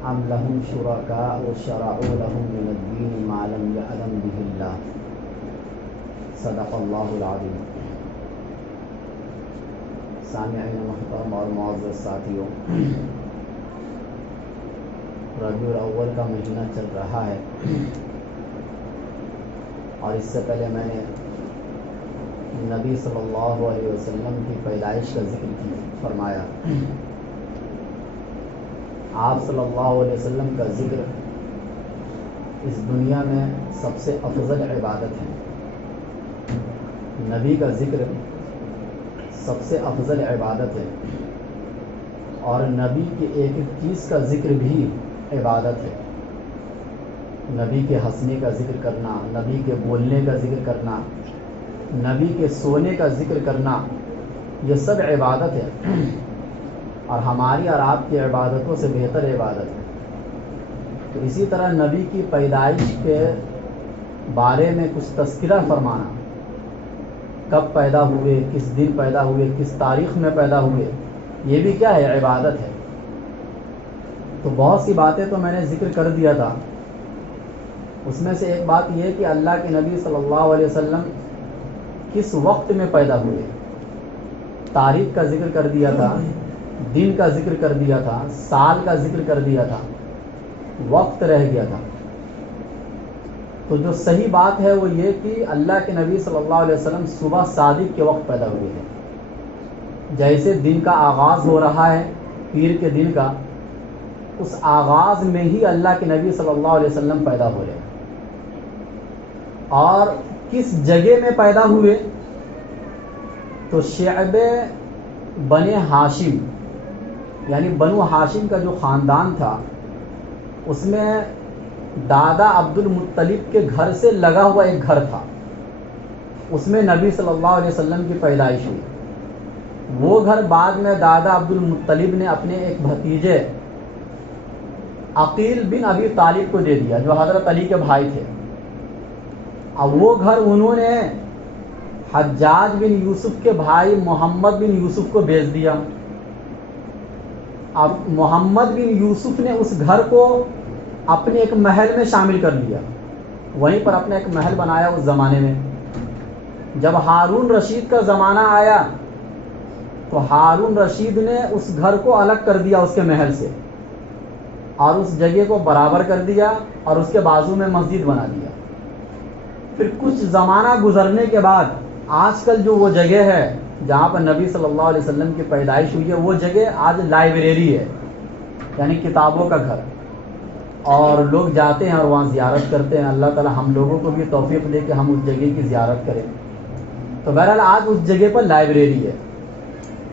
ام لهم شرکاء شرعوا لهم من الدین ما لم یعلم به اللہ۔ صدق اللہ العظیم۔ سامعین محترم اور معزز ساتھیوں، ربیع الاول کا مہینہ چل رہا ہے، اور اس سے پہلے میں نے نبی صلی اللہ علیہ وسلم کی پیدائش کا ذکر فرمایا۔ آپ صلی اللہ علیہ وسلم کا ذکر اس دنیا میں سب سے افضل عبادت ہے۔ نبی کا ذکر سب سے افضل عبادت ہے، اور نبی کی ایک ایک چیز کا ذکر بھی عبادت ہے۔ نبی کے ہنسنے کا ذکر کرنا، نبی کے بولنے کا ذکر کرنا، نبی کے سونے کا ذکر کرنا، یہ سب عبادت ہے، اور ہماری اور آپ کی عبادتوں سے بہتر عبادت ہے۔ تو اسی طرح نبی کی پیدائش کے بارے میں کچھ تذکرہ فرمانا، کب پیدا ہوئے، کس دن پیدا ہوئے، کس تاریخ میں پیدا ہوئے، یہ بھی کیا ہے؟ عبادت ہے۔ تو بہت سی باتیں تو میں نے ذکر کر دیا تھا، اس میں سے ایک بات یہ کہ اللہ کے نبی صلی اللہ علیہ وسلم کس وقت میں پیدا ہوئے، تاریخ کا ذکر کر دیا تھا، دن کا ذکر کر دیا تھا، سال کا ذکر کر دیا تھا، وقت رہ گیا تھا۔ تو جو صحیح بات ہے وہ یہ کہ اللہ کے نبی صلی اللہ علیہ وسلم صبح صادق کے وقت پیدا ہوئے تھے۔ جیسے دن کا آغاز ہو رہا ہے پیر کے دن کا، اس آغاز میں ہی اللہ کے نبی صلی اللہ علیہ وسلم پیدا ہو رہے ہیں۔ اور کس جگہ میں پیدا ہوئے؟ تو شعب بنی ہاشم، یعنی بنو ہاشم کا جو خاندان تھا، اس میں دادا عبد المطلب کے گھر سے لگا ہوا ایک گھر تھا، اس میں نبی صلی اللہ علیہ وسلم کی پیدائش ہوئی۔ وہ گھر بعد میں دادا عبد المطلب نے اپنے ایک بھتیجے عقیل بن ابی طالب کو دے دیا، جو حضرت علی کے بھائی تھے۔ اب وہ گھر انہوں نے حجاج بن یوسف کے بھائی محمد بن یوسف کو بیچ دیا۔ اب محمد بن یوسف نے اس گھر کو اپنے ایک محل میں شامل کر لیا، وہیں پر اپنا ایک محل بنایا اس زمانے میں۔ جب ہارون رشید کا زمانہ آیا تو ہارون رشید نے اس گھر کو الگ کر دیا اس کے محل سے، اور اس جگہ کو برابر کر دیا، اور اس کے بازو میں مسجد بنا دیا۔ پھر کچھ زمانہ گزرنے کے بعد آج کل جو وہ جگہ ہے جہاں پر نبی صلی اللہ علیہ وسلم کی پیدائش ہوئی ہے، وہ جگہ آج لائبریری ہے، یعنی کتابوں کا گھر، اور لوگ جاتے ہیں اور وہاں زیارت کرتے ہیں۔ اللہ تعالی ہم لوگوں کو بھی توفیق دے کہ ہم اس جگہ کی زیارت کریں۔ تو بہرحال آج اس جگہ پر لائبریری ہے۔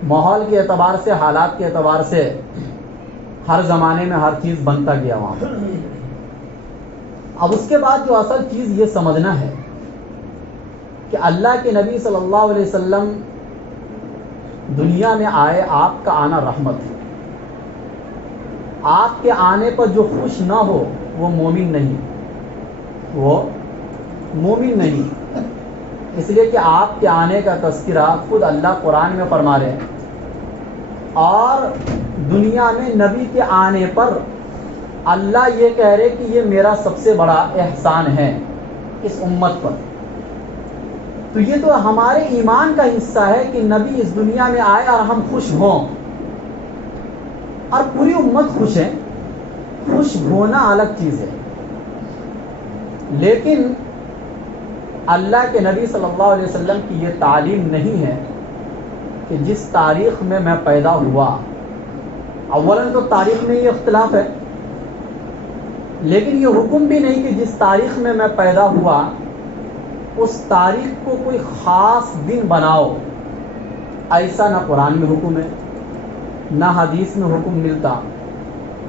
ماحول کے اعتبار سے، حالات کے اعتبار سے ہر زمانے میں ہر چیز بنتا گیا وہاں پر۔ اب اس کے بعد جو اصل چیز یہ سمجھنا ہے کہ اللہ کے نبی صلی اللہ علیہ وسلم دنیا میں آئے، آپ کا آنا رحمت ہے۔ آپ کے آنے پر جو خوش نہ ہو وہ مومن نہیں، وہ مومن نہیں۔ اس لیے کہ آپ کے آنے کا تذکرہ خود اللہ قرآن میں فرما رہے ہیں، اور دنیا میں نبی کے آنے پر اللہ یہ کہہ رہے کہ یہ میرا سب سے بڑا احسان ہے اس امت پر۔ تو یہ تو ہمارے ایمان کا حصہ ہے کہ نبی اس دنیا میں آئے اور ہم خوش ہوں، اور پوری امت خوش ہے۔ خوش ہونا الگ چیز ہے، لیکن اللہ کے نبی صلی اللہ علیہ وسلم کی یہ تعلیم نہیں ہے کہ جس تاریخ میں میں پیدا ہوا، اولاً تو تاریخ میں یہ اختلاف ہے، لیکن یہ حکم بھی نہیں کہ جس تاریخ میں میں پیدا ہوا اس تاریخ کو کوئی خاص دن بناؤ۔ ایسا نہ قرآن میں حکم ہے، نہ حدیث میں حکم ملتا،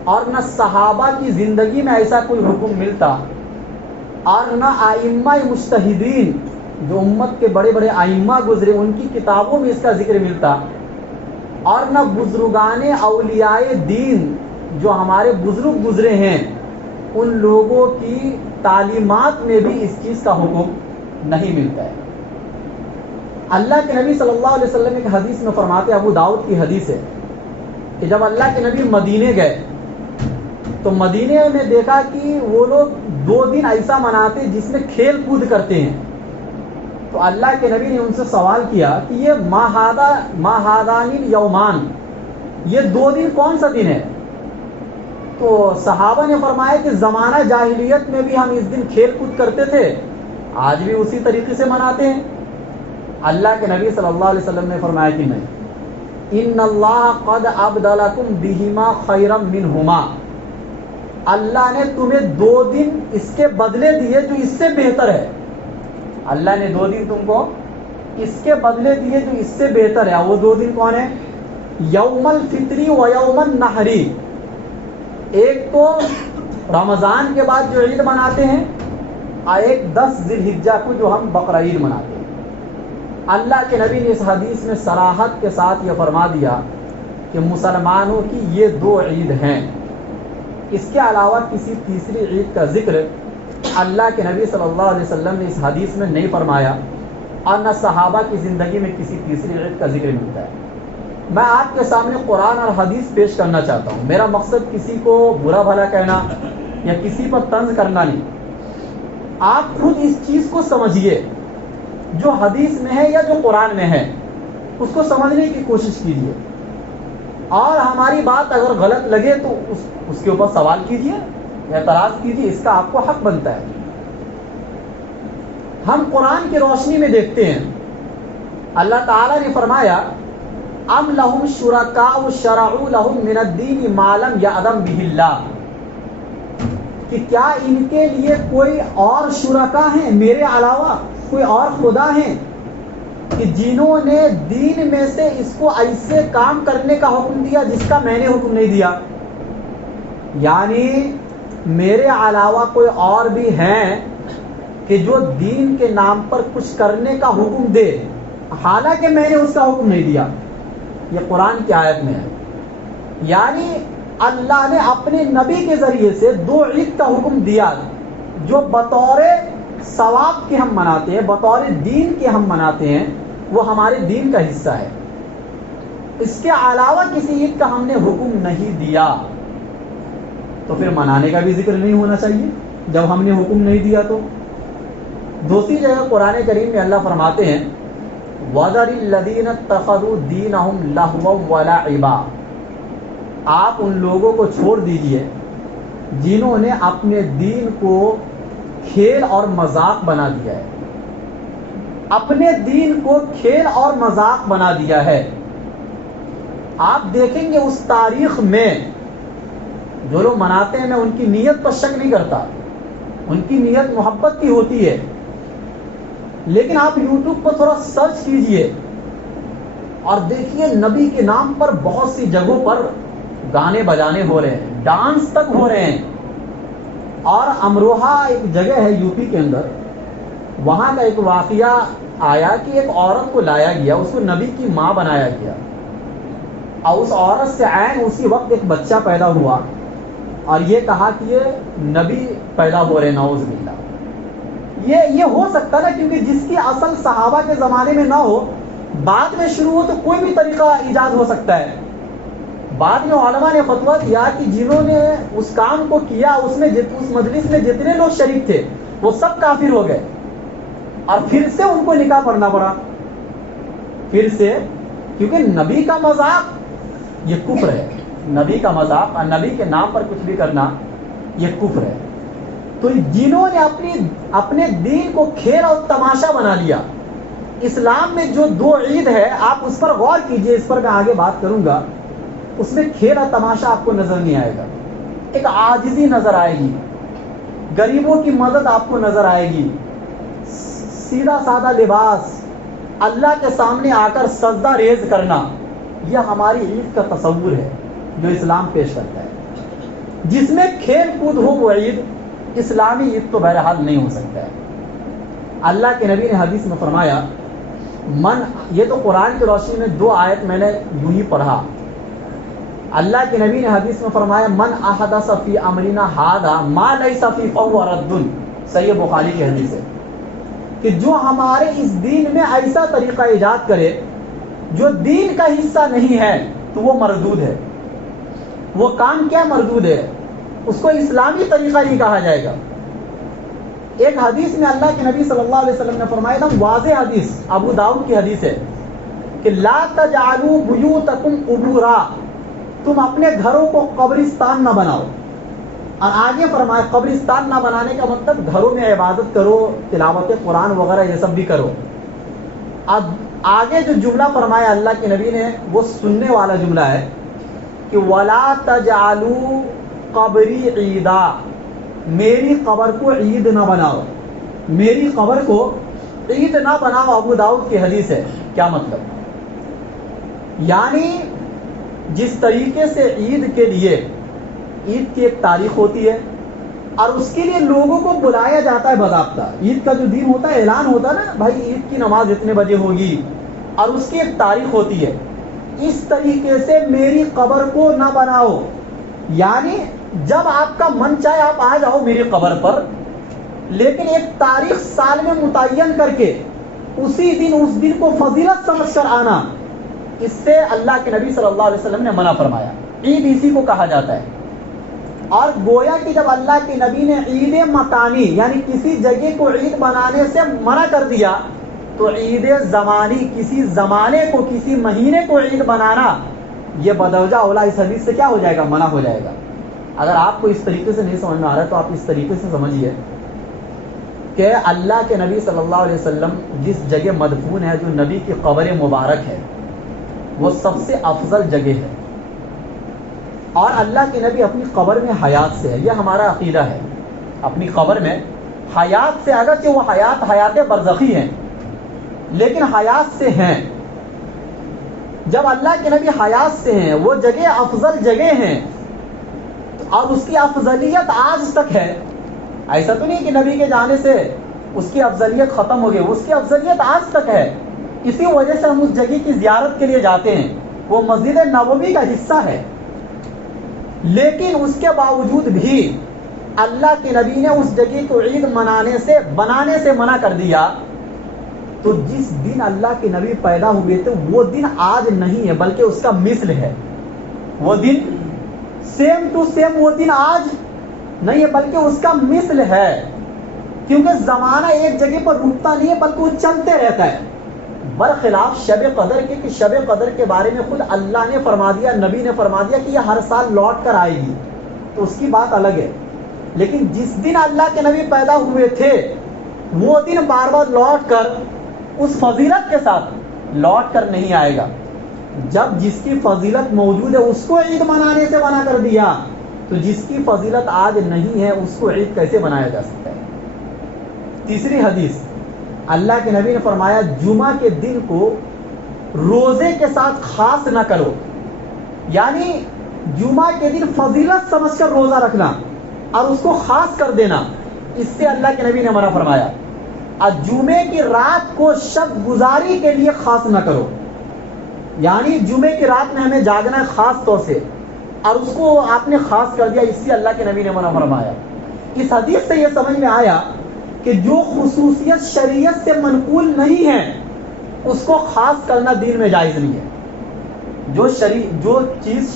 اور نہ صحابہ کی زندگی میں ایسا کوئی حکم ملتا، اور نہ ائمہ مجتہدین جو امت کے بڑے بڑے ائمہ گزرے ان کی کتابوں میں اس کا ذکر ملتا، اور نہ بزرگان اولیاء دین جو ہمارے بزرگ گزرے ہیں ان لوگوں کی تعلیمات میں بھی اس چیز کا حکم نہیں ملتا ہے۔ اللہ کے نبی صلی اللہ علیہ وسلم ایک حدیث میں فرماتے، ابو داؤد کی حدیث ہے، کہ جب اللہ کے نبی مدینے گئے تو مدینے میں دیکھا کہ وہ لوگ 2 دن ایسا مناتے ہیں جس میں کھیل کود کرتے ہیں. تو اللہ کے نبی نے ان سے سوال کیا کہ یہ ماہادان یومان، یہ 2 دن کون سا دن ہے؟ تو صحابہ نے فرمایا کہ زمانہ جاہلیت میں بھی ہم اس دن کھیل کود کرتے تھے، آج بھی اسی طریقے سے مناتے ہیں. اللہ کے نبی صلی اللہ علیہ وسلم نے فرمایا کہ نہیں، ان اللہ قد ابدلکم بہما خیرا منہما، اللہ نے تمہیں 2 دن اس کے بدلے دیے جو اس سے بہتر ہے. اللہ نے 2 دن تم کو اس کے بدلے دیے جو اس سے بہتر ہے. وہ 2 دن کون ہیں؟ یوم الفطری و یوم النحری. ایک تو رمضان کے بعد جو عید مناتے ہیں، اور ایک 10 ذی الحجہ کو جو ہم بقرعید مناتے ہیں. اللہ کے نبی نے اس حدیث میں صراحت کے ساتھ یہ فرما دیا کہ مسلمانوں کی یہ 2 عید ہیں. اس کے علاوہ کسی تیسری عید کا ذکر اللہ کے نبی صلی اللہ علیہ وسلم نے اس حدیث میں نہیں فرمایا، اور نہ صحابہ کی زندگی میں کسی تیسری عید کا ذکر ملتا ہے. میں آپ کے سامنے قرآن اور حدیث پیش کرنا چاہتا ہوں. میرا مقصد کسی کو برا بھلا کہنا یا کسی پر طنز کرنا نہیں. آپ خود اس چیز کو سمجھیے جو حدیث میں ہے یا جو قرآن میں ہے، اس کو سمجھنے کی کوشش کیجیے، اور ہماری بات اگر غلط لگے تو اس کے اوپر سوال کیجیے، اعتراض کیجیے، اس کا آپ کو حق بنتا ہے. ہم قرآن کی روشنی میں دیکھتے ہیں اللہ تعالیٰ نے فرمایا ام لہم شرکاء شرعوا لہم من الدین ما لم یأذن بہ اللہ، کہ کیا ان کے لیے کوئی اور شرکا ہیں میرے علاوہ، کوئی اور خدا ہیں کہ جنہوں نے دین میں سے اس کو ایسے کام کرنے کا حکم دیا جس کا میں نے حکم نہیں دیا. یعنی میرے علاوہ کوئی اور بھی ہیں کہ جو دین کے نام پر کچھ کرنے کا حکم دے حالانکہ میں نے اس کا حکم نہیں دیا. یہ قرآن کی آیت میں ہے. یعنی اللہ نے اپنے نبی کے ذریعے سے 2 عید کا حکم دیا جو بطور ثواب کے ہم مناتے ہیں، بطور دین کے ہم مناتے ہیں، وہ ہمارے دین کا حصہ ہے. اس کے علاوہ کسی عید کا ہم نے حکم نہیں دیا، تو پھر منانے کا بھی ذکر نہیں ہونا چاہیے جب ہم نے حکم نہیں دیا. تو دوسری جگہ قرآن کریم میں اللہ فرماتے ہیں وَذَرِ الَّذِينَ اتَّخَذُوا دِينَهُمْ لَهْوًا وَلَعِبًا، آپ ان لوگوں کو چھوڑ دیجئے جنہوں نے اپنے دین کو کھیل اور مذاق بنا دیا ہے. اپنے دین کو کھیل اور مذاق بنا دیا ہے. آپ دیکھیں گے اس تاریخ میں جو لوگ مناتے ہیں، میں ان کی نیت پر شک نہیں کرتا، ان کی نیت محبت کی ہوتی ہے، لیکن آپ یوٹیوب پر تھوڑا سرچ کیجئے اور دیکھیے نبی کے نام پر بہت سی جگہوں پر گانے بجانے ہو رہے ہیں، ڈانس تک ہو رہے ہیں. اور امروہہ ایک جگہ ہے یو پی کے اندر، وہاں کا ایک واقعہ آیا کہ ایک عورت کو لایا گیا، اس کو نبی کی ماں بنایا گیا، اور اس عورت سے عین اسی وقت ایک بچہ پیدا ہوا، اور یہ کہا کہ یہ نبی پیدا ہو رہے، نعوذ باللہ. یہ ہو سکتا نا، کیونکہ جس کی اصل صحابہ کے زمانے میں نہ ہو، بعد میں شروع ہو تو کوئی بھی طریقہ ایجاد ہو سکتا ہے. بعد میں علماء نے فتویٰ دیا کہ جنہوں نے اس کام کو کیا، اس مجلس میں جتنے لوگ شریک تھے وہ سب کافر ہو گئے، اور پھر سے ان کو نکاح پڑھنا پڑا، پھر سے، کیونکہ نبی کا مذاق یہ کفر ہے. نبی کا مذاق اور نبی کے نام پر کچھ بھی کرنا یہ کفر ہے. تو جنہوں نے اپنے دین کو کھیل اور تماشا بنا لیا. اسلام میں جو 2 عید ہے آپ اس پر غور کیجئے، اس پر میں آگے بات کروں گا. اس میں کھیل اور تماشا آپ کو نظر نہیں آئے گا، ایک عاجزی نظر آئے گی، غریبوں کی مدد آپ کو نظر آئے گی، سیدھا سادہ لباس، اللہ کے سامنے آ کر سجدہ ریز کرنا. یہ ہماری عید کا تصور ہے جو اسلام پیش کرتا ہے. جس میں کھیل کود ہو وہ عید اسلامی عید تو بہرحال نہیں ہو سکتا ہے. اللہ کے نبی نے حدیث میں فرمایا یہ تو قرآن کی روشنی میں 2 آیت میں نے یوں ہی پڑھا. اللہ کے نبی نے حدیث میں فرمایا من احدث فی امرنا ھذا ما لیس فی فہو رد. صحیح بخاری کی حدیث ہے کہ جو ہمارے اس دین میں ایسا طریقہ ایجاد کرے جو دین کا حصہ نہیں ہے تو وہ مردود ہے. وہ کام کیا مردود ہے؟ اس کو اسلامی طریقہ نہیں کہا جائے گا. ایک حدیث میں اللہ کے نبی صلی اللہ علیہ وسلم نے فرمایا تھا, واضح حدیث, ابو داؤد کی حدیث ہے کہ لا تجعلوا بیوتکم قبورا, تم اپنے گھروں کو قبرستان نہ بناؤ. اور آگے فرمایا قبرستان نہ بنانے کا مطلب گھروں میں عبادت کرو, تلاوت قرآن وغیرہ یہ سب بھی کرو. اب آگے جو جملہ فرمایا اللہ کے نبی نے وہ سننے والا جملہ ہے کہ وَلَا تَجْعَلُوا قَبْرِي عِيدًا, میری قبر کو عید نہ بناؤ, میری قبر کو عید نہ بناؤ. ابو داؤد کی حدیث ہے. کیا مطلب؟ یعنی جس طریقے سے عید کے لیے, عید کی ایک تاریخ ہوتی ہے اور اس کے لیے لوگوں کو بلایا جاتا ہے باضابطہ. عید کا جو دن ہوتا ہے اعلان ہوتا ہے نا, بھائی عید کی نماز اتنے بجے ہوگی, اور اس کی ایک تاریخ ہوتی ہے. اس طریقے سے میری قبر کو نہ بناؤ. یعنی جب آپ کا من چاہے آپ آ جاؤ میری قبر پر, لیکن ایک تاریخ سال میں متعین کر کے اسی دن اس دن کو فضیلت سمجھ کر آنا, اس سے اللہ کے نبی صلی اللہ علیہ وسلم نے منع فرمایا. عید اسی کو کہا جاتا ہے. اور گویا کہ جب اللہ کے نبی نے عید مکانی یعنی کسی جگہ کو عید بنانے سے منع کر دیا, تو عید زمانی, کسی زمانے کو, کسی مہینے کو عید بنانا, یہ بدوجہ اولا اس حدیث سے کیا ہو جائے گا؟ منع ہو جائے گا. اگر آپ کو اس طریقے سے نہیں سمجھ میں آ رہا ہے تو آپ اس طریقے سے سمجھیے کہ اللہ کے نبی صلی اللہ علیہ وسلم جس جگہ مدفون ہے, جو نبی کی قبر مبارک ہے, وہ سب سے افضل جگہ ہے. اور اللہ کے نبی اپنی قبر میں حیات سے ہے, یہ ہمارا عقیدہ ہے. اپنی قبر میں حیات سے, اگرچہ وہ حیات برزخی ہیں لیکن حیات سے ہیں. جب اللہ کے نبی حیات سے ہیں, وہ جگہ افضل جگہ ہیں, اور اس کی افضلیت آج تک ہے. ایسا تو نہیں کہ نبی کے جانے سے اس کی افضلیت ختم ہو گئی, اس کی افضلیت آج تک ہے. اسی وجہ سے ہم اس جگہ کی زیارت کے لیے جاتے ہیں. وہ مسجد نبوی کا حصہ ہے. لیکن اس کے باوجود بھی اللہ کے نبی نے اس جگہ کو عید بنانے سے منع کر دیا. تو جس دن اللہ کے نبی پیدا ہوئے تھے وہ دن آج نہیں ہے, بلکہ اس کا مثل ہے. وہ دن سیم ٹو سیم وہ دن آج نہیں ہے, بلکہ اس کا مثل ہے. کیونکہ زمانہ ایک جگہ پر رکتا نہیں ہے, بلکہ وہ چلتے رہتا ہے. برخلاف شب قدر کے, کہ شب قدر کے بارے میں خود اللہ نے فرما دیا, نبی نے فرما دیا کہ یہ ہر سال لوٹ کر آئے گی, تو اس کی بات الگ ہے. لیکن جس دن اللہ کے نبی پیدا ہوئے تھے وہ دن بار بار لوٹ کر اس فضیلت کے ساتھ لوٹ کر نہیں آئے گا. جب جس کی فضیلت موجود ہے اس کو عید منانے سے منع کر دیا, تو جس کی فضیلت آج نہیں ہے اس کو عید کیسے بنایا جا سکتا ہے؟ تیسری حدیث, اللہ کے نبی نے فرمایا جمعہ کے دن کو روزے کے ساتھ خاص نہ کرو. یعنی جمعہ کے دن فضیلت سمجھ کر روزہ رکھنا اور اس کو خاص کر دینا, اس سے اللہ کے نبی نے منع فرمایا. اور جمعے کی رات کو شب گزاری کے لیے خاص نہ کرو. یعنی جمعے کی رات میں ہمیں جاگنا ہے خاص طور سے, اور اس کو آپ نے خاص کر دیا, اس سے اللہ کے نبی نے منع فرمایا. اس حدیث سے یہ سمجھ میں آیا کہ جو خصوصیت شریعت سے منقول نہیں ہے اس کو خاص کرنا دین میں جائز نہیں ہے. جو چیز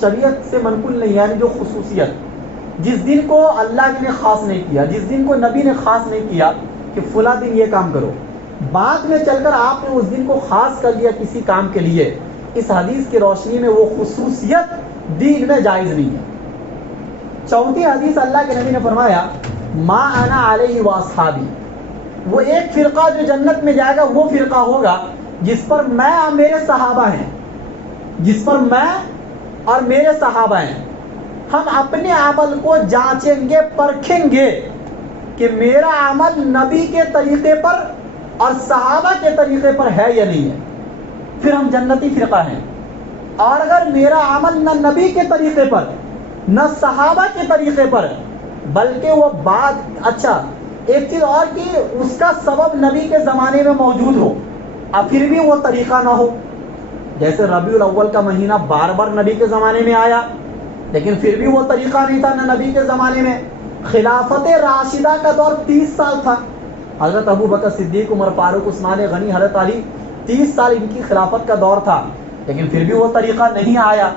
شریعت سے منقول نہیں ہے, یعنی جو خصوصیت جس دن کو اللہ نے خاص نہیں کیا, جس دن کو نبی نے خاص نہیں کیا کہ فلاں دن یہ کام کرو, بعد میں چل کر آپ نے اس دن کو خاص کر لیا کسی کام کے لیے, اس حدیث کی روشنی میں وہ خصوصیت دین میں جائز نہیں ہے. چوتھی حدیث, اللہ کے نبی نے فرمایا ما انا علیہ واصحابی, وہ ایک فرقہ جو جنت میں جائے گا وہ فرقہ ہوگا جس پر میں اور میرے صحابہ ہیں, جس پر میں اور میرے صحابہ ہیں. ہم اپنے عمل کو جانچیں گے, پرکھیں گے کہ میرا عمل نبی کے طریقے پر اور صحابہ کے طریقے پر ہے یا نہیں ہے, پھر ہم جنتی فرقہ ہیں. اور اگر میرا عمل نہ نبی کے طریقے پر نہ صحابہ کے طریقے پر, بلکہ وہ بات اچھا ایک چیز اور کہ اس کا سبب نبی کے زمانے میں موجود ہو اور پھر بھی وہ طریقہ نہ ہو. جیسے ربیع الاول کا مہینہ بار بار نبی کے زمانے میں آیا لیکن پھر بھی وہ طریقہ نہیں تھا نہ نبی کے زمانے میں. خلافت راشدہ کا دور 30 سال تھا, حضرت ابو بکر صدیق, عمر فاروق, عثمان غنی, حضرت علی, 30 سال ان کی خلافت کا دور تھا, لیکن پھر بھی وہ طریقہ نہیں آیا.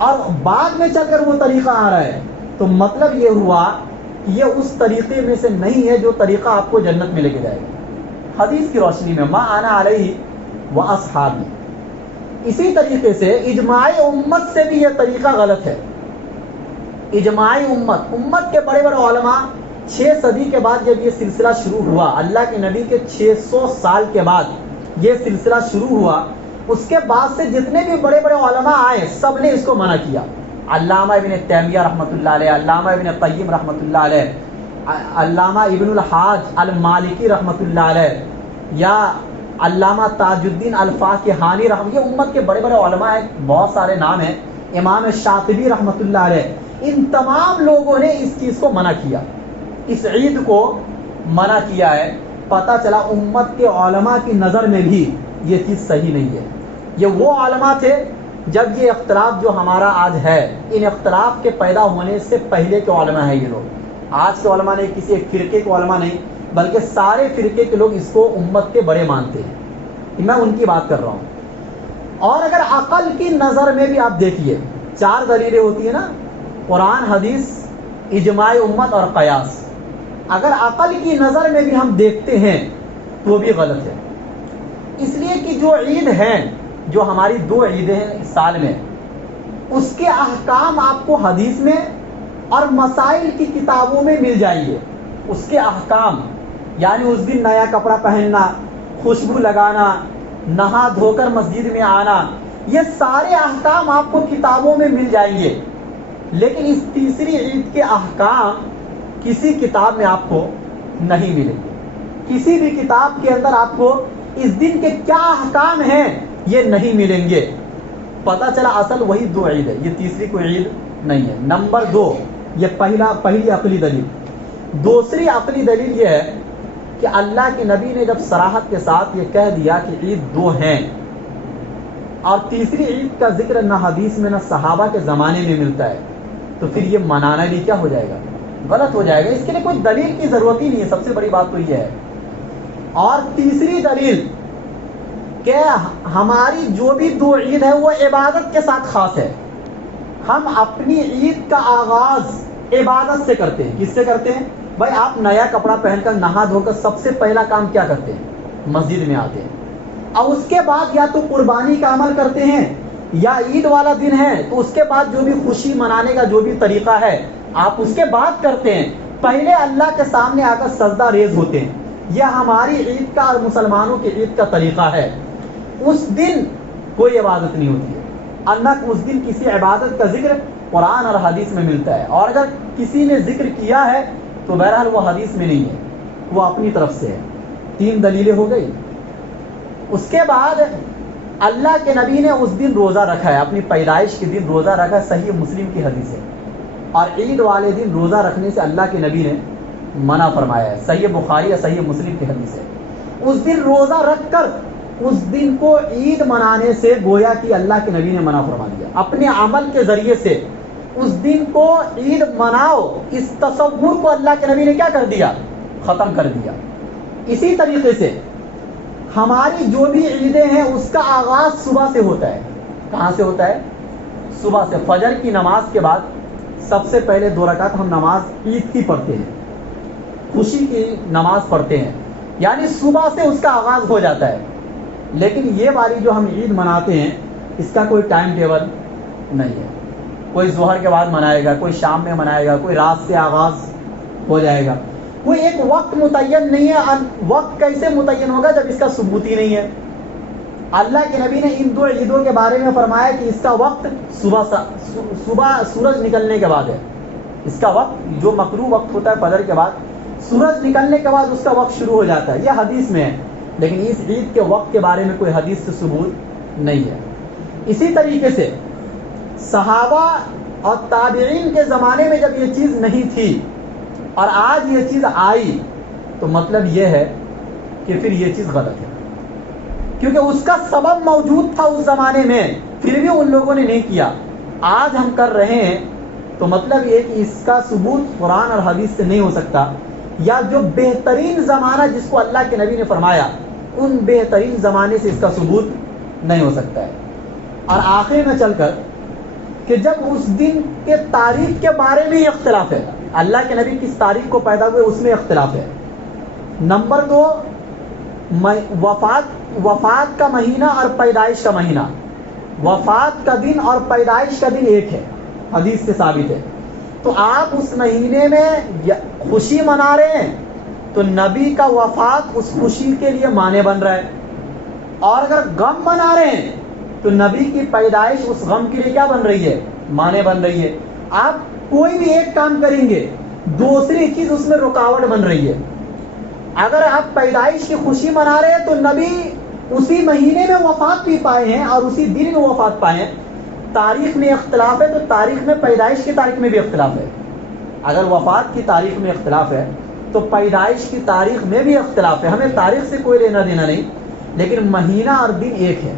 اور بعد میں چل کر وہ طریقہ آ رہا ہے، تو مطلب یہ ہوا کہ یہ اس طریقے میں سے نہیں ہے جو طریقہ آپ کو جنت میں لے کے جائے گا۔ حدیث کی روشنی میں ما انا علیہ و اصحابی، اسی طریقے سے اجماع امت سے بھی یہ طریقہ غلط ہے۔ اجماع امت کے بڑے بڑے علماء 6 صدی کے بعد جب یہ سلسلہ شروع ہوا، اللہ کے نبی کے 600 سال کے بعد یہ سلسلہ شروع ہوا، اس کے بعد سے جتنے بھی بڑے بڑے علماء آئے سب نے اس کو منع کیا۔ علامہ ابن تیمیہ رحمۃ اللہ علیہ، علامہ ابن قیم رحمۃ اللہ علیہ، علامہ ابن الحاج المالکی رحمۃ اللہ علیہ، یا علامہ تاج الدین الفاقہانی رحمۃ، یہ امت کے بڑے بڑے علماء ہیں، بہت سارے نام ہیں، امام شاطبی رحمۃ اللہ علیہ، ان تمام لوگوں نے اس چیز کو منع کیا، اس عید کو منع کیا ہے۔ پتہ چلا امت کے علماء کی نظر میں بھی یہ چیز صحیح نہیں ہے۔ یہ وہ علماء تھے جب یہ اختلاف جو ہمارا آج ہے، ان اختلاف کے پیدا ہونے سے پہلے کے علماء ہیں یہ لوگ، آج کے علماء نہیں، کسی ایک فرقے کے علماء نہیں، بلکہ سارے فرقے کے لوگ اس کو امت کے بڑے مانتے ہیں، میں ان کی بات کر رہا ہوں۔ اور اگر عقل کی نظر میں بھی آپ دیکھیے، 4 دلیلیں ہوتی ہیں نا، قرآن، حدیث، اجماع امت اور قیاس، اگر عقل کی نظر میں بھی ہم دیکھتے ہیں تو بھی غلط ہے، اس لیے کہ جو عید ہیں، جو ہماری 2 عیدیں ہیں سال میں، اس کے احکام آپ کو حدیث میں اور مسائل کی کتابوں میں مل جائیں گے۔ اس کے احکام یعنی اس دن نیا کپڑا پہننا، خوشبو لگانا، نہا دھو کر مسجد میں آنا، یہ سارے احکام آپ کو کتابوں میں مل جائیں گے، لیکن اس تیسری عید کے احکام کسی کتاب میں آپ کو نہیں ملیں گے۔ کسی بھی کتاب کے اندر آپ کو اس دن کے کیا احکام ہیں یہ نہیں ملیں گے۔ پتہ چلا اصل وہی 2 عید ہے، یہ تیسری کوئی عید نہیں ہے۔ نمبر 2، یہ پہلی عقلی دلیل۔ دوسری عقلی دلیل یہ ہے کہ اللہ کے نبی نے جب صراحت کے ساتھ یہ کہہ دیا کہ عید 2 ہیں، اور تیسری عید کا ذکر نہ حدیث میں نہ صحابہ کے زمانے میں ملتا ہے، تو پھر یہ منانا بھی کیا ہو جائے گا؟ غلط ہو جائے گا۔ اس کے لیے کوئی دلیل کی ضرورت ہی نہیں ہے، سب سے بڑی بات تو یہ ہے۔ اور تیسری دلیل کہ ہماری جو بھی 2 عید ہے وہ عبادت کے ساتھ خاص ہے۔ ہم اپنی عید کا آغاز عبادت سے کرتے ہیں۔ کس سے کرتے ہیں؟ بھائی آپ نیا کپڑا پہن کر نہا دھو کر سب سے پہلا کام کیا کرتے ہیں؟ مسجد میں آتے ہیں، اور اس کے بعد یا تو قربانی کا عمل کرتے ہیں، یا عید والا دن ہے تو اس کے بعد جو بھی خوشی منانے کا جو بھی طریقہ ہے آپ اس کے بعد کرتے ہیں۔ پہلے اللہ کے سامنے آ کر سجدہ ریز ہوتے ہیں۔ یہ ہماری عید کا اور مسلمانوں کی عید کا طریقہ ہے۔ اس دن کوئی عبادت نہیں ہوتی ہے، اللہ اس دن کسی عبادت کا ذکر قرآن اور حدیث میں ملتا ہے، اور اگر کسی نے ذکر کیا ہے تو بہرحال وہ حدیث میں نہیں ہے، وہ اپنی طرف سے ہے۔ 3 دلیلیں ہو گئی۔ اس کے بعد اللہ کے نبی نے اس دن روزہ رکھا ہے، اپنی پیدائش کے دن روزہ رکھا ہے، صحیح مسلم کی حدیث ہے، اور عید والے دن روزہ رکھنے سے اللہ کے نبی نے منع فرمایا ہے، صحیح بخاری یا صحیح مسلم کی حدیث ہے۔ اس دن روزہ رکھ کر اس دن کو عید منانے سے گویا کہ اللہ کے نبی نے منع فرما دیا۔ اپنے عمل کے ذریعے سے اس دن کو عید مناؤ، اس تصور کو اللہ کے نبی نے کیا کر دیا؟ ختم کر دیا۔ اسی طریقے سے ہماری جو بھی عیدیں ہیں اس کا آغاز صبح سے ہوتا ہے۔ کہاں سے ہوتا ہے؟ صبح سے۔ فجر کی نماز کے بعد سب سے پہلے 2 رکعت ہم نماز عید کی پڑھتے ہیں، خوشی کی نماز پڑھتے ہیں، یعنی صبح سے اس کا آغاز ہو جاتا ہے۔ لیکن یہ والی جو ہم عید مناتے ہیں اس کا کوئی ٹائم ٹیبل نہیں ہے، کوئی ظہر کے بعد منائے گا، کوئی شام میں منائے گا، کوئی رات سے آغاز ہو جائے گا، کوئی ایک وقت متعین نہیں ہے۔ وقت کیسے متعین ہوگا جب اس کا ثبوت ہی نہیں ہے؟ اللہ کے نبی نے ان 2 عیدوں کے بارے میں فرمایا کہ اس کا وقت صبح سورج نکلنے کے بعد ہے، اس کا وقت جو مکروہ وقت ہوتا ہے فجر کے بعد، سورج نکلنے کے بعد اس کا وقت شروع ہو جاتا ہے، یہ حدیث میں ہے، لیکن اس عید کے وقت کے بارے میں کوئی حدیث سے ثبوت نہیں ہے۔ اسی طریقے سے صحابہ اور تابعین کے زمانے میں جب یہ چیز نہیں تھی اور آج یہ چیز آئی تو مطلب یہ ہے کہ پھر یہ چیز غلط ہے، کیونکہ اس کا سبب موجود تھا اس زمانے میں، پھر بھی ان لوگوں نے نہیں کیا۔ آج ہم کر رہے ہیں تو مطلب یہ کہ اس کا ثبوت قرآن اور حدیث سے نہیں ہو سکتا، یا جو بہترین زمانہ جس کو اللہ کے نبی نے فرمایا ان بہترین زمانے سے اس کا ثبوت نہیں ہو سکتا ہے۔ اور آخر میں چل کر کہ جب اس دن کے تاریخ کے بارے میں ہی اختلاف ہے. اللہ کے نبی کس تاریخ کو پیدا ہوئے اس میں اختلاف ہے. نمبر 2، وفات کا مہینہ اور پیدائش کا مہینہ. وفات کا دن اور پیدائش کا دن ایک ہے، حدیث سے ثابت ہے. تو آپ اس مہینے میں خوشی منا رہے ہیں تو نبی کا وفات اس خوشی کے لیے معنی بن رہا ہے، اور اگر غم منا رہے ہیں تو نبی کی پیدائش اس غم کے لیے کیا بن رہی ہے؟ معنی بن رہی ہے. آپ کوئی بھی ایک کام کریں گے دوسری چیز اس میں رکاوٹ بن رہی ہے. اگر آپ پیدائش کی خوشی منا رہے ہیں تو نبی اسی مہینے میں وفات بھی پائے ہیں اور اسی دن میں وفات پائے ہیں. تاریخ میں اختلاف ہے تو تاریخ میں پیدائش کی تاریخ میں بھی اختلاف ہے. اگر وفات کی تاریخ میں اختلاف ہے تو پیدائش کی تاریخ میں بھی اختلاف ہے. ہمیں تاریخ سے کوئی لینا دینا نہیں، لیکن مہینہ اور دن ایک ہے.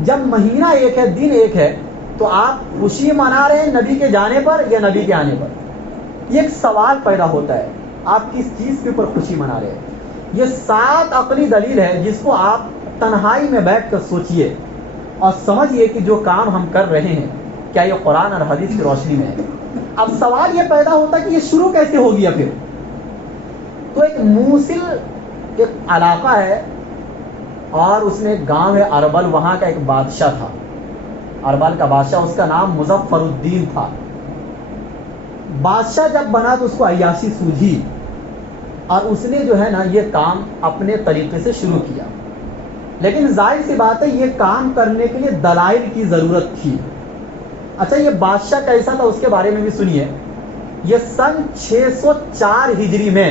جب مہینہ ایک ہے، دن ایک ہے، تو آپ خوشی منا رہے ہیں نبی کے جانے پر یا نبی کے آنے پر؟ یہ ایک سوال پیدا ہوتا ہے، آپ کس چیز کے اوپر خوشی منا رہے ہیں؟ یہ 7 عقلی دلیل ہے جس کو آپ تنہائی میں بیٹھ کر سوچئے اور سمجھئے کہ جو کام ہم کر رہے ہیں کیا یہ قرآن اور حدیث کی روشنی میں ہے. اب سوال یہ پیدا ہوتا ہے کہ یہ شروع کیسے ہو گیا پھر؟ تو ایک موصل ایک علاقہ ہے اور اس میں ایک گاؤں ہے اربل، وہاں کا ایک بادشاہ تھا. اربل کا بادشاہ، اس کا نام مظفر الدین تھا. بادشاہ جب بنا تو اس کو عیاشی سوجھی اور اس نے جو ہے نا یہ کام اپنے طریقے سے شروع کیا. لیکن ظاہر سی بات ہے یہ کام کرنے کے لیے دلائل کی ضرورت تھی. اچھا، یہ بادشاہ کیسا تھا اس کے بارے میں بھی سنیے. یہ سن 604 ہجری میں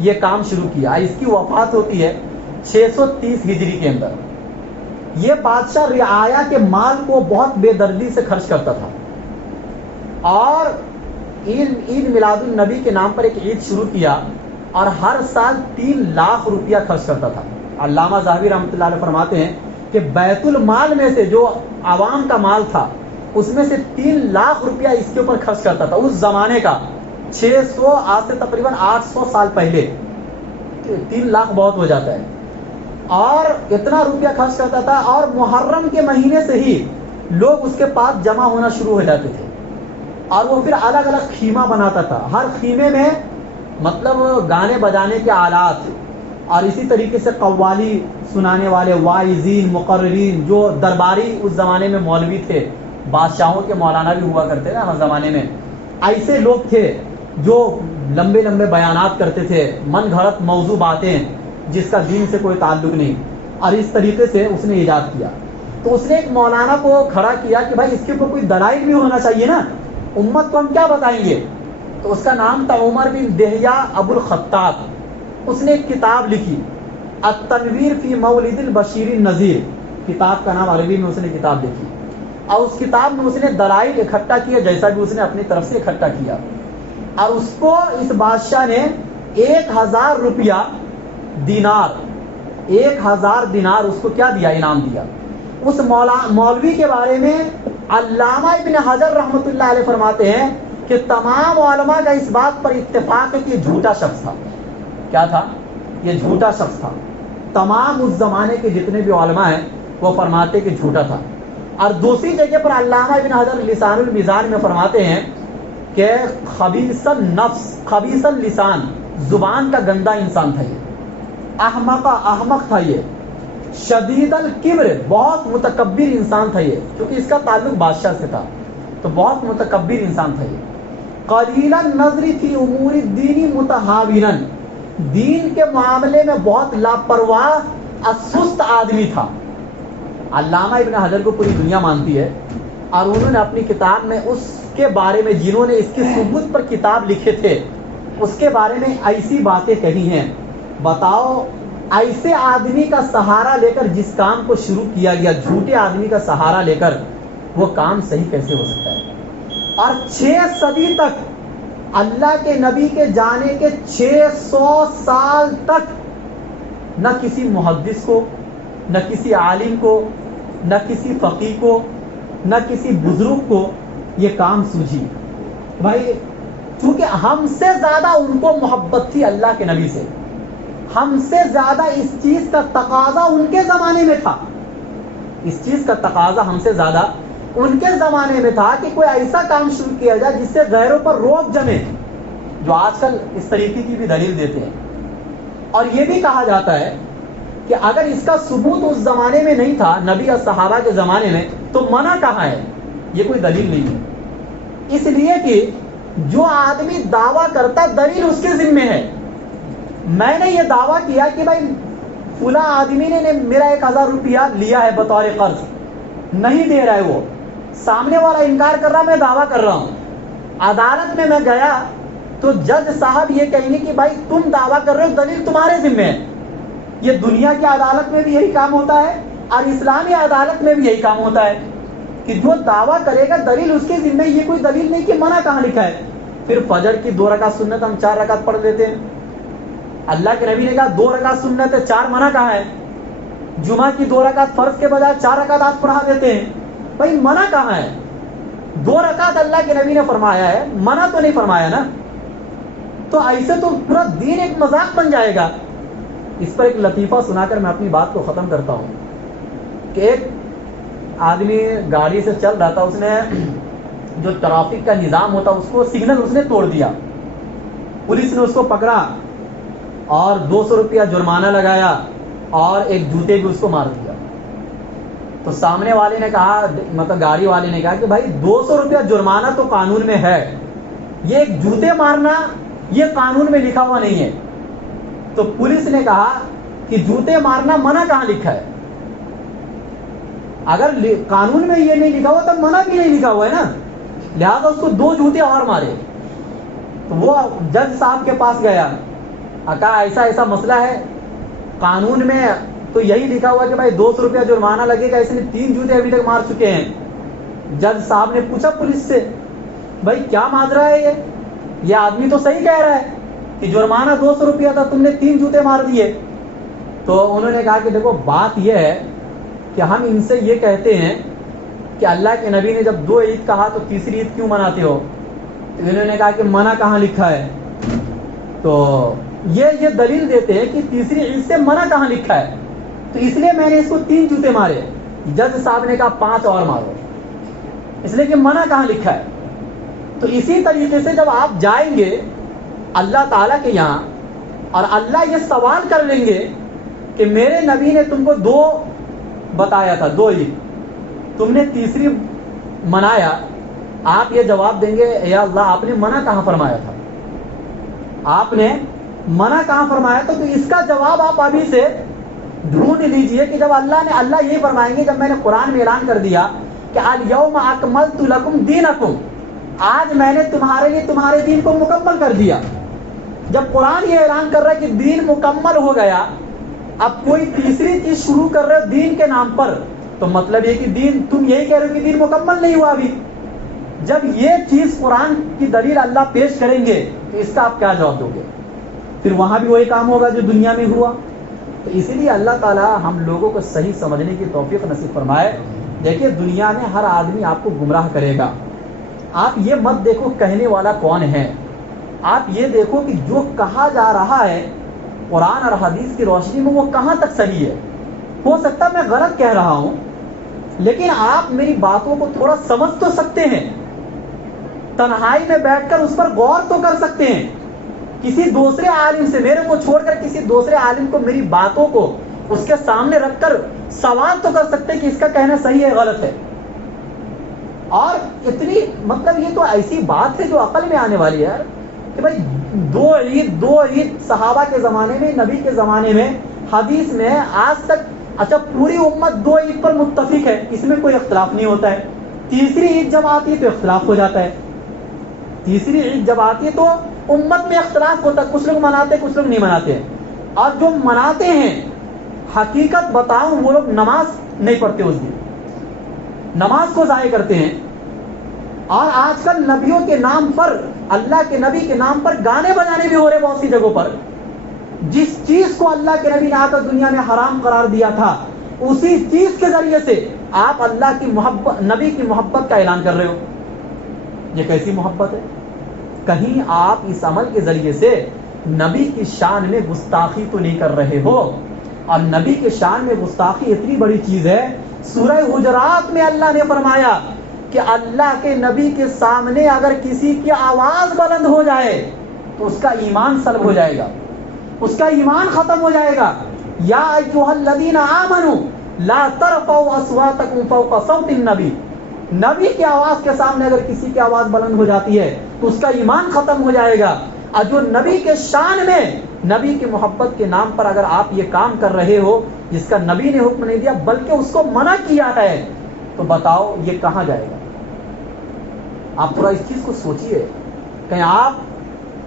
یہ کام شروع کیا. اس کی وفات ہوتی ہے 630 ہجری کے اندر. یہ بادشاہ رعایا کے مال کو بہت بے دردی سے خرچ کرتا تھا اور عید میلاد النبی کے نام پر ایک عید شروع کیا اور ہر سال 3 لاکھ روپیہ خرچ کرتا تھا. علامہ ذہبی رحمۃ اللہ علیہ فرماتے ہیں کہ بیت المال میں سے جو عوام کا مال تھا اس میں سے 3 لاکھ روپیہ اس کے اوپر خرچ کرتا تھا. اس زمانے کا 600 آج سے تقریباً 800 سال پہلے 3 لاکھ بہت ہو جاتا ہے. اور اتنا روپیہ خرچ کرتا تھا اور محرم کے مہینے سے ہی لوگ اس کے پاس جمع ہونا شروع ہو جاتے تھے اور وہ پھر الگ الگ خیمہ بناتا تھا. ہر خیمے میں مطلب گانے بجانے کے آلات اور اسی طریقے سے قوالی سنانے والے واعظین، مقررین، جو درباری اس زمانے میں مولوی تھے، بادشاہوں کے مولانا بھی ہوا کرتے نا ہر زمانے میں، ایسے لوگ تھے جو لمبے لمبے بیانات کرتے تھے، من گھڑت موضوع باتیں جس کا دین سے کوئی تعلق نہیں. اور اس طریقے سے اس نے ایجاد کیا. تو اس نے ایک مولانا کو کھڑا کیا کہ بھائی اس کے اوپر کوئی دلائل بھی ہونا چاہیے نا، امت کو ہم کیا بتائیں گے. تو اس کا نام تھا عمر بن دہیا ابو الخطاب. اس نے ایک کتاب لکھی، التنویر فی مولد البشیر النذیر. کتاب کا نام عربی میں اس نے کتاب لکھی اور اس کتاب میں اس نے دلائل اکٹھا کیا جیسا بھی اس نے اپنی طرف سے اکٹھا کیا. اور اس کو اس بادشاہ نے 1000 روپیہ دینار، 1000 دینار اس کو کیا دیا؟ انعام دیا. اس مولوی کے بارے میں علامہ ابن حجر رحمۃ اللہ علیہ فرماتے ہیں کہ تمام علماء کا اس بات پر اتفاق ہے کہ یہ جھوٹا شخص تھا. کیا تھا؟ یہ جھوٹا شخص تھا. تمام اس زمانے کے جتنے بھی علماء ہیں وہ فرماتے کہ جھوٹا تھا. اور دوسری جگہ پر علامہ ابن حجر لسان المیزان میں فرماتے ہیں کہ خبیث النفس، خبیث اللسان، زبان کا گندا انسان تھا یہ، احمق تھا یہ، شدید الکبر، بہت متکبر انسان تھا یہ، کیونکہ اس کا تعلق بادشاہ سے تھا تو بہت متکبر انسان تھا یہ. قلیل النظر فی امور الدین متہاونا، دین کے معاملے میں بہت لاپرواہ اور سست آدمی تھا. علامہ ابن حجر کو پوری دنیا مانتی ہے اور انہوں نے اپنی کتاب میں اس کے بارے میں، جنہوں نے اس کی ثبوت پر کتاب لکھے تھے، اس کے بارے میں ایسی باتیں کہی ہیں. بتاؤ ایسے آدمی کا سہارا لے کر جس کام کو شروع کیا گیا، جھوٹے آدمی کا سہارا لے کر وہ کام صحیح کیسے ہو سکتا ہے؟ اور 6 صدی تک، اللہ کے نبی کے جانے کے 600 سال تک نہ کسی محدث کو، نہ کسی عالم کو، نہ کسی فقیہ کو، نہ کسی بزرگ کو یہ کام سوجھی. بھائی چونکہ ہم سے زیادہ ان کو محبت تھی اللہ کے نبی سے، ہم سے زیادہ اس چیز کا تقاضا ان کے زمانے میں تھا، اس چیز کا تقاضا ہم سے زیادہ ان کے زمانے میں تھا کہ کوئی ایسا کام شروع کیا جائے جس سے غیروں پر روب جمے، جو آج کل اس طریقے کی بھی دلیل دیتے ہیں. اور یہ بھی کہا جاتا ہے کہ اگر اس کا ثبوت اس زمانے میں نہیں تھا، نبی اور صحابہ کے زمانے میں، تو منع کہاں ہے؟ یہ کوئی دلیل نہیں ہے. اس لیے کہ جو آدمی دعویٰ کرتا دلیل اس کے ذمے ہے. میں نے یہ دعویٰ کیا کہ بھائی فلاں آدمی نے میرا 1000 روپیہ لیا ہے بطور قرض، نہیں دے رہا ہے، وہ سامنے والا انکار کر رہا، میں دعویٰ کر رہا ہوں. عدالت میں گیا تو جج صاحب یہ کہیں گے کہ بھائی تم دعویٰ کر رہے ہو، دلیل تمہارے ذمہ ہے. یہ دنیا کی عدالت میں بھی یہی کام ہوتا ہے اور اسلامی عدالت میں بھی یہی کام ہوتا ہے کہ جو دعویٰ کرے گا دلیل اس کے ذمہ. یہ کوئی دلیل نہیں کہ منع کہاں لکھا ہے. پھر فجر کی 2 رکعت سنت ہم 4 رکعت پڑھ لیتے ہیں. اللہ کے نبی نے کہا 2 رکعت سنت ہے، 4 منع کہاں ہے؟ جمعہ کی 2 رکعت فرض کے بجائے 4 رکعت آج پڑھا دیتے ہیں. بھائی منع کہاں ہے؟ 2 رکعت اللہ کے نبی نے فرمایا ہے، منع تو نہیں فرمایا نا. تو ایسے تو پورا دین ایک مذاق بن جائے گا. اس پر ایک لطیفہ سنا کر میں اپنی بات کو ختم کرتا ہوں کہ ایک آدمی گاڑی سے چل رہا تھا، اس نے جو ٹریفک کا نظام ہوتا اس کو سگنل اس نے توڑ دیا. پولیس نے اس کو پکڑا اور 200 روپیہ جرمانہ لگایا اور ایک جوتے بھی اس کو مار دیا. تو سامنے والے نے کہا، مطلب گاڑی والے نے کہا کہ بھائی 200 روپیہ جرمانہ تو قانون میں ہے، یہ ایک جوتے مارنا یہ قانون میں لکھا ہوا نہیں ہے. تو پولیس نے کہا کہ جوتے مارنا منع کہاں لکھا ہے؟ اگر قانون میں یہ نہیں لکھا ہوا تو منع بھی نہیں لکھا ہوا ہے نا، لہذا اس کو 2 جوتے اور مارے. تو وہ جج صاحب کے پاس گیا، کہا ایسا ایسا مسئلہ ہے، قانون میں تو یہی لکھا ہوا کہ بھائی 200 روپیہ جرمانہ لگے گا، اس نے 3 جوتے ابھی تک مار چکے ہیں. جج صاحب نے پوچھا پولیس سے، بھائی کیا ماجرا ہے؟ یہ آدمی تو صحیح کہہ رہا ہے کہ جرمانہ 200 روپیہ تھا، تم نے 3 جوتے مار دیے. تو انہوں نے کہا کہ دیکھو بات یہ ہے کہ ہم ان سے یہ کہتے ہیں کہ اللہ کے نبی نے جب 2 عید کہا تو تیسری عید کیوں مناتے ہو؟ تو انہوں نے کہا کہ منع کہاں لکھا ہے. تو یہ دلیل دیتے ہیں کہ تیسری عید سے منع کہاں لکھا ہے، تو اس لیے میں نے اس کو 3 جوتے مارے. جج صاحب نے کہا 5 اور مارو، اس لیے کہ منع کہاں لکھا ہے. تو اسی طریقے سے جب آپ جائیں گے اللہ تعالیٰ کے یہاں اور اللہ یہ سوال کر لیں گے کہ میرے نبی نے تم کو 2 بتایا تھا، 2 عید، تم نے تیسری منایا، آپ یہ جواب دیں گے اے اللہ آپ نے منع کہاں فرمایا تھا؟ آپ نے منع کہاں فرمایا تھا؟ تو اس کا جواب آپ ابھی سے ڈھونڈ لیجئے کہ جب اللہ یہ فرمائیں گے، جب میں نے قرآن میں اعلان کر دیا کہ الیوم اکملت لکم دینکم، آج میں نے تمہارے لیے تمہارے دین کو مکمل کر دیا. جب قرآن یہ اعلان کر رہا ہے کہ دین مکمل ہو گیا، اب کوئی تیسری چیز شروع کر رہے ہو دین کے نام پر، تو مطلب یہ کہ دین، تم یہی کہہ رہے ہو کہ دین مکمل نہیں ہوا ابھی. جب یہ چیز قرآن کی دلیل اللہ پیش کریں گے تو اس کا آپ کیا جواب دو گے؟ پھر وہاں بھی وہی کام ہوگا جو دنیا میں ہوا. تو اسی لیے اللہ تعالیٰ ہم لوگوں کو صحیح سمجھنے کی توفیق نصیب فرمائے. دیکھیے دنیا میں ہر آدمی آپ کو گمراہ کرے گا. آپ یہ مت دیکھو کہنے والا کون ہے، آپ یہ دیکھو کہ جو کہا جا رہا ہے قرآن اور حدیث کی روشنی میں وہ کہاں تک صحیح ہے. ہو سکتا ہے میں غلط کہہ رہا ہوں، لیکن آپ میری باتوں کو تھوڑا سمجھ تو سکتے ہیں، تنہائی میں بیٹھ کر اس پر غور تو کر سکتے ہیں. کسی دوسرے عالم سے، میرے کو چھوڑ کر کسی دوسرے عالم کو میری باتوں کو اس کے سامنے رکھ کر سوال تو کر سکتے کہ اس کا کہنا صحیح ہے غلط ہے. اور اتنی مطلب یہ تو ایسی بات ہے جو عقل میں آنے والی ہے کہ بھائی 2 عید صحابہ کے زمانے میں، نبی کے زمانے میں، حدیث میں آج تک، اچھا پوری امت 2 عید پر متفق ہے، اس میں کوئی اختلاف نہیں ہوتا ہے. تیسری عید جب آتی ہے تو اختلاف ہو جاتا ہے. تیسری عید جب آتی ہے تو امت میں اختلاف ہوتا ہے، کچھ لوگ مناتے ہیں کچھ لوگ نہیں مناتے ہیں. اور جو مناتے ہیں حقیقت بتاؤں وہ لوگ نماز نہیں پڑھتے، اس دن نماز کو ضائع کرتے ہیں. اور آج کل نبیوں کے نام پر، اللہ کے نبی کے نام پر گانے بجانے بھی ہو رہے بہت سی جگہوں پر. جس چیز کو اللہ کے نبی نے آ کر دنیا میں حرام قرار دیا تھا، اسی چیز کے ذریعے سے آپ اللہ کی محبت، نبی کی محبت کا اعلان کر رہے ہو. یہ کیسی محبت ہے؟ کہیں آپ اس عمل کے ذریعے سے نبی کی شان میں گستاخی تو نہیں کر رہے ہو؟ اور نبی کے شان میں گستاخی اتنی بڑی چیز ہے، سورہ حجرات میں اللہ نے فرمایا کہ اللہ کے نبی کے سامنے اگر کسی کی آواز بلند ہو جائے تو اس کا ایمان سلب ہو جائے گا، اس کا ایمان ختم ہو جائے گا۔ یا ایھا الذین آمنوا لا ترفعوا اصواتکم فوق صوت النبی، نبی کی آواز کے سامنے اگر کسی کی آواز بلند ہو جاتی ہے تو اس کا ایمان ختم ہو جائے گا۔ اور جو نبی کے شان میں، نبی کی محبت کے نام پر اگر آپ یہ کام کر رہے ہو جس کا نبی نے حکم نہیں دیا بلکہ اس کو منع کیا ہے، تو بتاؤ یہ کہاں جائے گا؟ آپ تھوڑا اس چیز کو سوچئے، کہیں آپ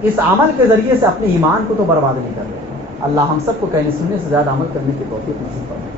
اس عمل کے ذریعے سے اپنے ایمان کو تو برباد نہیں کر رہے۔ اللہ ہم سب کو کہنے سننے سے زیادہ عمل کرنے کی توفیق نصیب فرمائے۔